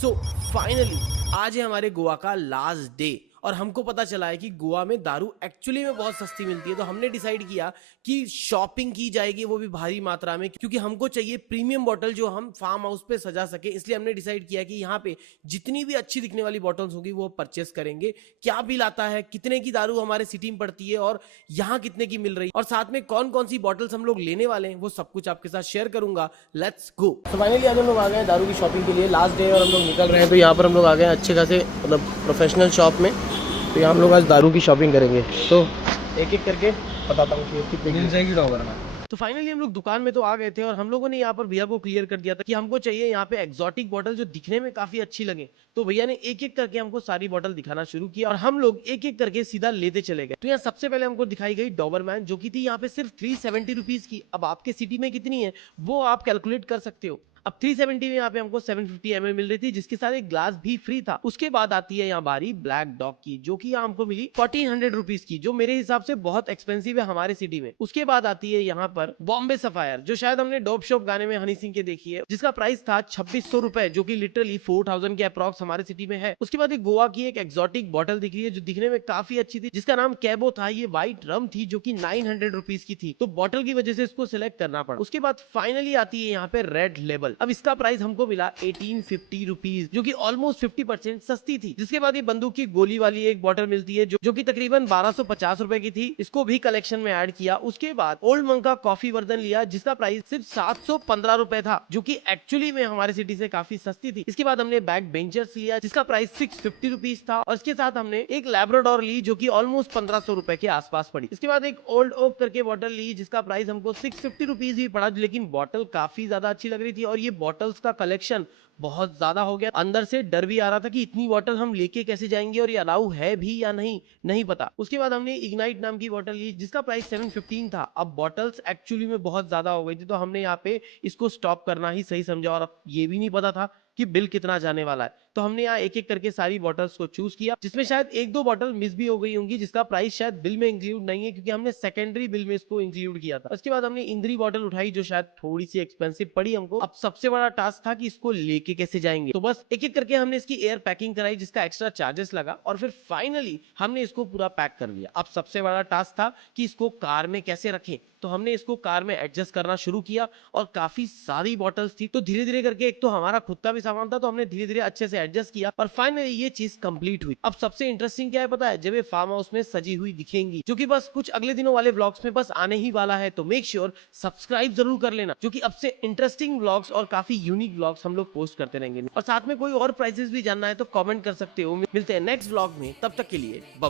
So finally आज है हमारे गोवा का लास्ट डे और हमको पता चला है कि गोवा में दारू एक्चुअली में बहुत सस्ती मिलती है। तो हमने डिसाइड किया कि शॉपिंग की जाएगी, वो भी भारी मात्रा में, क्योंकि हमको चाहिए प्रीमियम बॉटल जो हम फार्म हाउस पे सजा सके। इसलिए हमने डिसाइड किया कि यहाँ पे जितनी भी अच्छी दिखने वाली बॉटल्स होगी वो परचेस करेंगे। क्या बिल आता है, कितने की दारू हमारे सिटी में पड़ती है और यहाँ कितने की मिल रही है, और साथ में कौन कौन सी बॉटल्स हम लोग लेने वाले हैं, वो सब कुछ आपके साथ शेयर करूंगा। Let's go. तो फाइनली आज हम लोग आ गए दारू की शॉपिंग के लिए, लास्ट डे और हम लोग निकल रहे हैं। तो यहाँ पर हम लोग आ गए अच्छे खासे मतलब प्रोफेशनल शॉप में। तो यहाँ हम लोग आज दारू की शॉपिंग करेंगे। तो एक एक करके बताता हूँ कि कितने मिल जाएगी डॉगर में। तो फाइनली हम लोग दुकान में तो आ गए थे और हम लोगों ने यहाँ पर भैया को क्लियर कर दिया था कि हमको चाहिए यहाँ पे एक्सोटिक बॉटल जो दिखने में काफी अच्छी लगे। तो भैया ने एक एक करके हमको सारी बॉटल दिखाना शुरू किया और हम लोग एक एक करके सीधा लेते चले गए। तो यहाँ सबसे पहले हमको दिखाई गई डॉबरमैन, जो की थी यहाँ पे सिर्फ 370 रुपीज की। अब आपके सिटी में कितनी है वो आप कैलकुलेट कर सकते हो। अब 370 में यहाँ पे हमको 750 ml मिल रही थी, जिसके साथ एक ग्लास भी फ्री था। उसके बाद आती है यहाँ बारी ब्लैक डॉग की, जो कि यहाँ हमको मिली 1400 रुपीज की, जो मेरे हिसाब से बहुत एक्सपेंसिव है हमारे सिटी में। उसके बाद आती है यहाँ पर बॉम्बे सफायर, जो शायद हमने डोप शॉप गाने में हनी सिंह के देखी है, जिसका प्राइस था 2600 रुपए, जो कि लिटरली 4000 के अप्रॉक्स हमारे सिटी में है। उसके बाद एक गोवा की एक एक्सोटिक बॉटल दिख रही है जो दिखने में काफी अच्छी थी, जिसका नाम कैबो था। ये व्हाइट रम थी जो कि 900 रुपीज की थी, तो बॉटल की वजह से इसको सिलेक्ट करना पड़ा। उसके बाद फाइनली आती है यहाँ पे रेड लेबल। अब इसका प्राइस हमको मिला 1850 रुपीज, जो कि ऑलमोस्ट 50% सस्ती थी। जिसके बाद ये बंदूक की गोली वाली एक बॉटल मिलती है जो कि तकरीबन 1250 रुपए की थी। इसको भी कलेक्शन में ऐड किया। उसके बाद ओल्ड मंक का कॉफी वर्जन लिया, जिसका प्राइस सिर्फ 715 रुपए था, जो कि एक्चुअली में हमारे सिटी से काफी सस्ती थी। इसके बाद हमने बैक बेंचर्स लिया, जिसका प्राइस 650 रुपीज था, और इसके साथ हमने एक लैब्राडोर ली जो कि ऑलमोस्ट 1500 रुपए के आसपास पड़ी। इसके बाद एक ओल्ड ओक करके बॉटल ली, जिसका प्राइस हमको 650 रुपीज भी पड़ा, लेकिन बॉटल काफी ज्यादा अच्छी लग रही थी। और ये बॉटल्स का कलेक्शन बहुत ज्यादा हो गया, अंदर से डर भी आ रहा था कि इतनी बॉटल हम लेके कैसे जाएंगे और ये अलाउ है भी या नहीं, नहीं पता। उसके बाद हमने इग्नाइट नाम की बॉटल ली, जिसका प्राइस 715 था। अब बॉटल्स एक्चुअली में बहुत ज्यादा हो गई थी, तो हमने यहाँ पे इसको स्टॉप करना ही सही समझा, और अब ये भी नहीं पता था कि बिल कितना जाने वाला है। तो हमने यहाँ एक एक करके सारी बॉटल्स को चूज किया, जिसमें शायद एक दो बॉटल मिस भी हो गई होंगी, जिसका प्राइस शायद बिल में इंक्लूड नहीं है, क्योंकि हमने सेकेंडरी बिल में इसको इंक्लूड किया था। उसके बाद हमने इंद्री बॉटल उठाई, जो शायद थोड़ी सी एक्सपेंसिव पड़ी हमको। अब सबसे बड़ा टास्क था कि इसको लेके कैसे जाएंगे। तो बस एक एक करके हमने इसकी एयर पैकिंग कराई, जिसका एक्स्ट्रा चार्जेस लगा, और फिर फाइनली हमने इसको पूरा पैक कर लिया। अब सबसे बड़ा टास्क था कि इसको कार में कैसे रखें। तो हमने इसको कार में एडजस्ट करना शुरू किया, और काफी सारी बॉटल्स थी, तो धीरे धीरे करके, एक तो हमारा खुद का भी सामान था, तो हमने धीरे धीरे अच्छे से एडजस्ट किया, और फाइनली ये चीज कंप्लीट हुई। अब सबसे इंटरेस्टिंग क्या है पता है, जब ये फार्म हाउस में सजी हुई दिखेंगी, जो कि बस कुछ अगले दिनों वाले व्लॉग्स में बस आने ही वाला है, तो मेक श्योर सब्सक्राइब जरूर कर लेना, क्योंकि अब से इंटरेस्टिंग व्लॉग्स और काफी यूनिक व्लॉग्स हम लोग पोस्ट करते रहेंगे। और साथ में कोई और प्राइसेस भी जानना है तो कमेंट कर सकते हो। मिलते हैं नेक्स्ट व्लॉग में, तब तक के लिए बाय बाय।